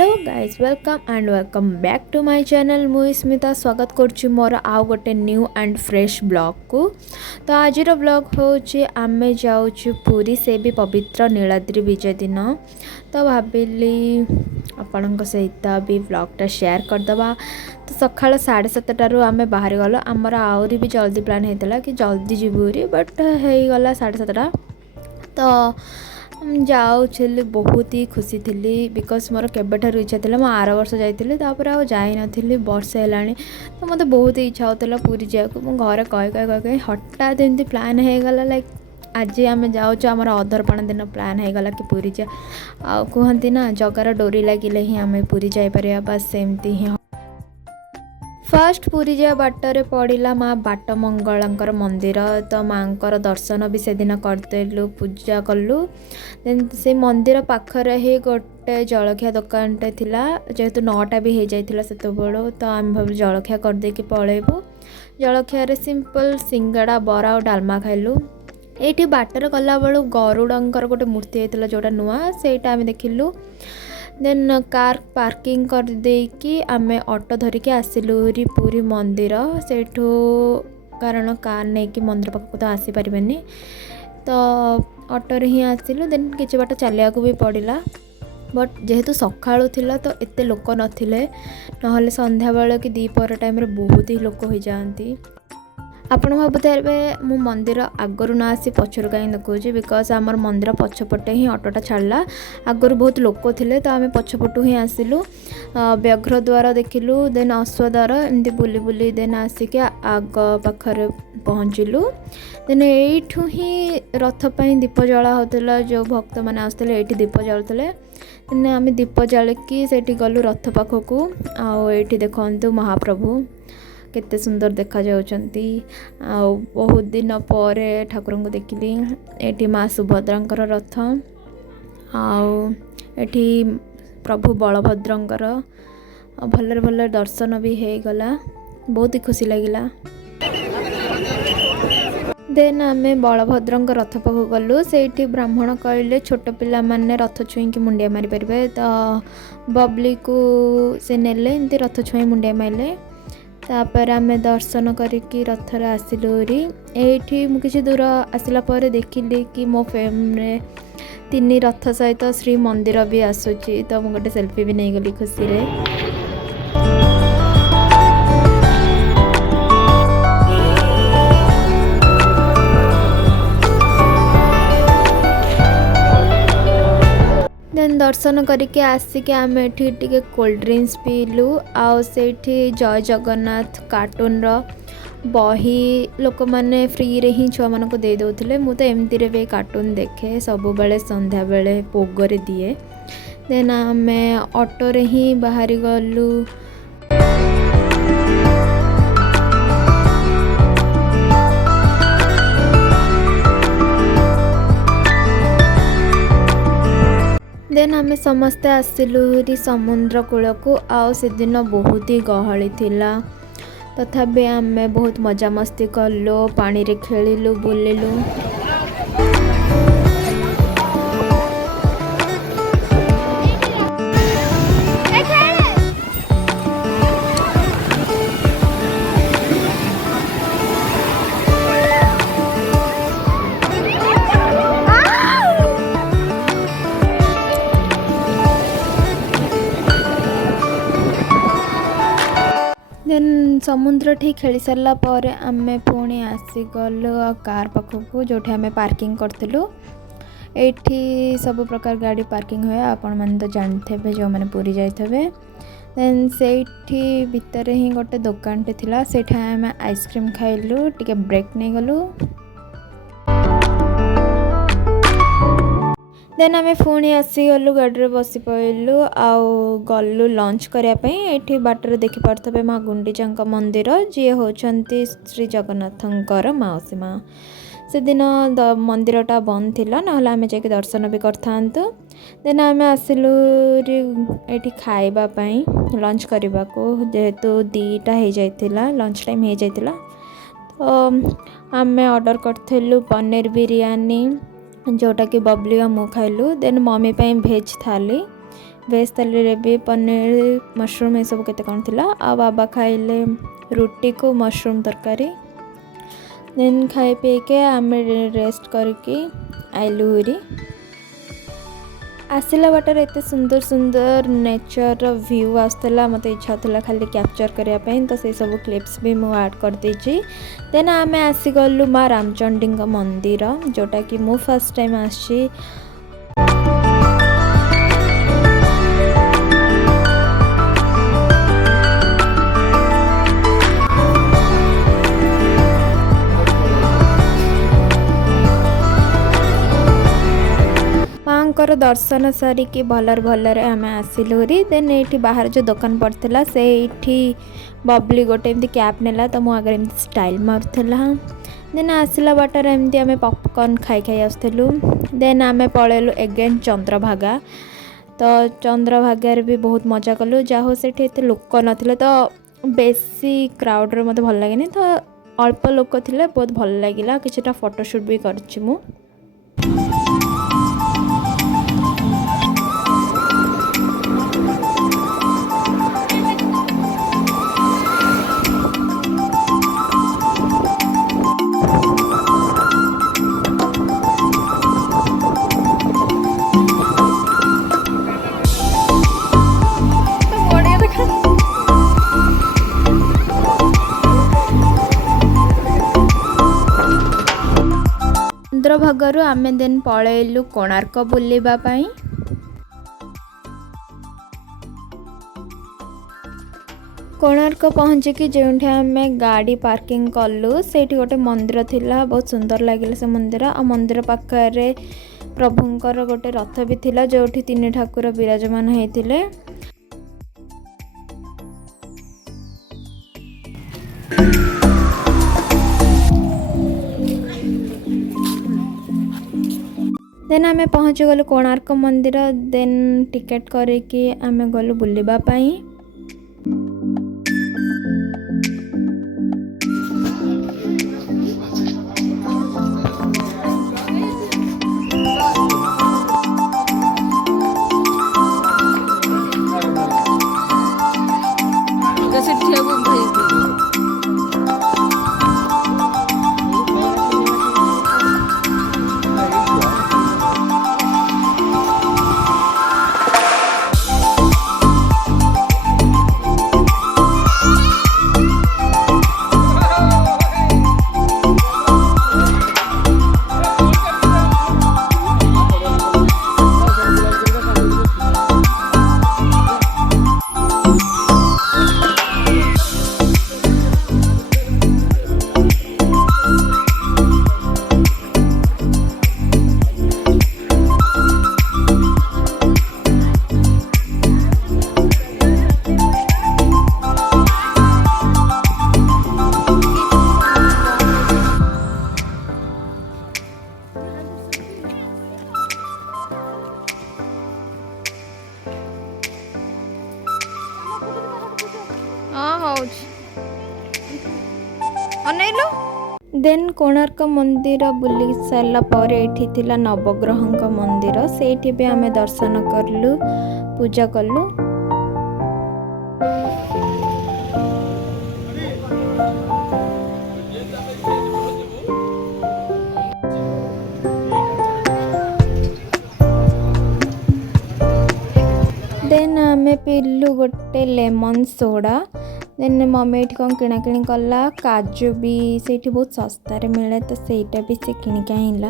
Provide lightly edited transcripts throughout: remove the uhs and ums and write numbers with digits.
Hello guys welcome back to my channel मुई स्मिता स्वागत करुच्ची मोर आउ गोटे न्यू एंड फ्रेश ब्लॉग को। तो आज ब्लॉग होचे आमे जाऊँ पुरी से भी पवित्र नीलाद्री विजय दिन। तो भाविली आपण सहित भी ब्लॉगटा शेयर करदबा। तो सकाल 7:30 आम बाहर गल आमर आहरी भी जल्दी प्लान होता कि जल्दी जीवरी बट हो 7:30। तो जाऊँ बहुत ही खुशी थी बिकज मोर केबेठार इच्छा था मैं आर वर्ष जाइली आई वर्ष है। तो मतलब बहुत ही इच्छा होता पूरी जावाक मु घरे कही हठात एमती प्लान हो गला लाइक आज आम जाऊँ आम अधरपण दिन प्लान हो गला कि पूरी जा आ कहती ना जगार डोरी लगिले ही आम पूरी जापर बस सेमती ही। फर्स्ट पुरी जा बाटर पड़ा माँ बाट मंगलांकर मंदिर। तो माँ दर्शन भी से दिन करदेलु पूजा कलु। देन से मंदिर पाखरे ही गोटे जलखिया दुकानटे थिला जेहेतु 9टा भी हो जाइथिला सेतो बेलो। तो आम भाव जलखिया करदेकी पलैबू। जलखिया सिंपल सिंगड़ा बरा और डालमा खाइलु। ये बाटर गला बेलू गरुड़ंकर गोटे मूर्ति होता जोटा नुआ सेटा आम देखिलु। देन कार पार्किंग कर देकी आमे ऑटो धरिकी आसिलु पुरी मंदिर सेठू कारण कार नहीं कि मंदिर पाखक तो आसी पारिबेनी। तो ऑटो रे ही आसिलु। देन किछि बाट चलिया को भी पड़िला बट जेहेतु सकाळु थिला तो एते लोक नथिले नहले संध्या बेले कि दीपर टाइम रे बहुत ही लोक हो जाती। आपण भावुथे मु मंदिर आगरू ना आसी पछर कहीं देखुची बिकज आमर मंदिर पछपटे ही ऑटोटा छाड़ा आगरू बहुत लोक थे। तो आम पछपटू ही आसिलु व्याघ्र द्वार देखिलु देन अश्वद्वार एमती बुली बुली देन आसिक आग पाखरे पहुँचलु। देन यू ही रथ पर दीप जला होता जो भक्त मैंने आसते ये दीप जलुते। देन आम दीप जालिकी से गलु रथ पाखक आठी देखु महाप्रभु केते सुंदर देखा जाउछंती। बहुत दिन पर ठाकुर को देखिली। एठी माँ सुभद्रांकर रथ एठी प्रभु बलभद्रंकर भलरे भलरे दर्शन भी हो गला बहुत ही खुशी लगिला। देन आमे बलभद्रंक रथ पाखु गलु से ब्राह्मण कहले छोट पिला माने रथ छुईकी मुंडिया मारी पारे। तो बबली को से नेले एमती रथ छुई मुंडिया मारे। तापर आमे दर्शन करिकी रथरे आसिलु। एठी मु किछि दूर आसिला पर देखिली कि मो फेम रे 3 रथ सहित श्री मंदिर भी आसुची। तो मु गोटे सेल्फी भी नहीं गली खुशी रे। देन दर्शन करके आसिक आम एठी कोल्ड ड्रिंक्स पीलु आउ सेठी जय जगन्नाथ कार्टून बही लोक मैंने फ्री रे ही छुआ मान को दे दौले। मु तो एमती रे भी कार्टून देखे सब बेले संध्या बेले पोगरे दिए। देन आम ऑटो रे ही बाहरी गलु। देन आमे समस्ते आसिलु समुद्र कूल को आओ से दिन बहुत ही गहली थिला। तथापि आमे बहुत मजा मस्ती कलु पानी रे खेलिलु बुलिलु। देन समुद्र ठीक खेली सारा पर आमे पुणी आसी गलु कार पाखक जो आम पार्किंग करूँ। ये सब प्रकार गाड़ी पार्किंग हुए आपण मैंने तो जानते जो मैंने पूरी जाइए। देन से भितर ही गोटे दुकानटे थिला सेठा आम आइसक्रीम खाइलु टिके ब्रेक नहीं गलु। देन आम पुणी आसी गलु गाड़ी बसी पड़ू आउ गलु लंच करने। ये बाटर देखी पारे माँ गुंडीचा मंदिर जी होती श्री जगन्नाथंकर माउसी माँ। से दिन मंदिरटा बंद थिला ना आम जाके दर्शन भी करथांतु। देन आम आसिलु ये खाइबा पई लंच करने को जेहेतु 2टा हो जाइथिला लंच टाइम हो जाइथिला। तो आम ऑर्डर करथिलु पनीर बिरयानी जोटा कि बबली मु खाइलु। देन मम्मी भेज थाली वेज थाली रे भी पनीर मशरूम ये सब केते कौन थिला आ बाबा खाइले रुटी को मशरूम तरकारी देन खाई पी के आम रेस्ट करके आइलु हुरी आसला बाटर एत सुंदर सुंदर नेचर व्यू आसला मत इच्छा होता खाली कैप्चर करने तो से सब क्लिप्स भी मुझे ऐड कर देछि देन आम आसीगलु माँ रामचंडी मंदिर जोटा कि मु फर्स्ट टाइम आसी माँकर दर्शन सारिकी भलर भलर आम आसिलु देन ये बाहर जो दुकान पड़ता से बबली गोटे एमती कैप नेला तो मो आगे एमती स्टाइल मारूला देन आसला बाटर एमती आम पॉपकॉर्न खाई खाई आसलु देन आम पलैलु एगेन चंद्रभागा तो चंद्रभागार भी बहुत मजा कलु जहाँ से लोक नथिले तो बेसी क्राउड रे मते भल लगे तो अल्प लोक थिले बहुत भल लगिला किछटा फोटोशूट भी करछि मु चंद्रभागारू आम देन पलैलु कोणार्क बुलवा कोणार्क पहुँचिकी जो आम गाड़ी पार्किंग कलु से गोटे मंदिर थिला बहुत सुंदर लगे से मंदिर आ मंदिर पाखे प्रभुंकर गोटे रथ भी थिला जो तीन ठाकुर विराजमान होते देन आम पहुँची गलु कोणार्क मंदिर देन टिकेट करके आम गलु बुलवा देन कोणार्क मंदिर बुली सारा पर एठी थिला नवग्रह मंदिर से भी आम दर्शन करलु पूजा कलु देन आम पीलु गोटे लेमन सोडा देन मम्मी ये कौन किणाकिणी कला काजू भी से बहुत सस्तार मिले तो सेटा भी से किणिक आइला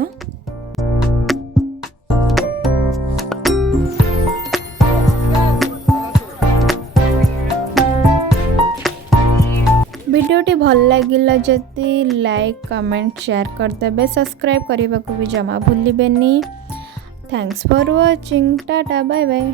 वीडियोटी भल लगिला जदि लाइक कमेंट शेयर करदेबे सब्सक्राइब करने को भी जमा भूलिबेनी। Thanks for watching tata bye bye.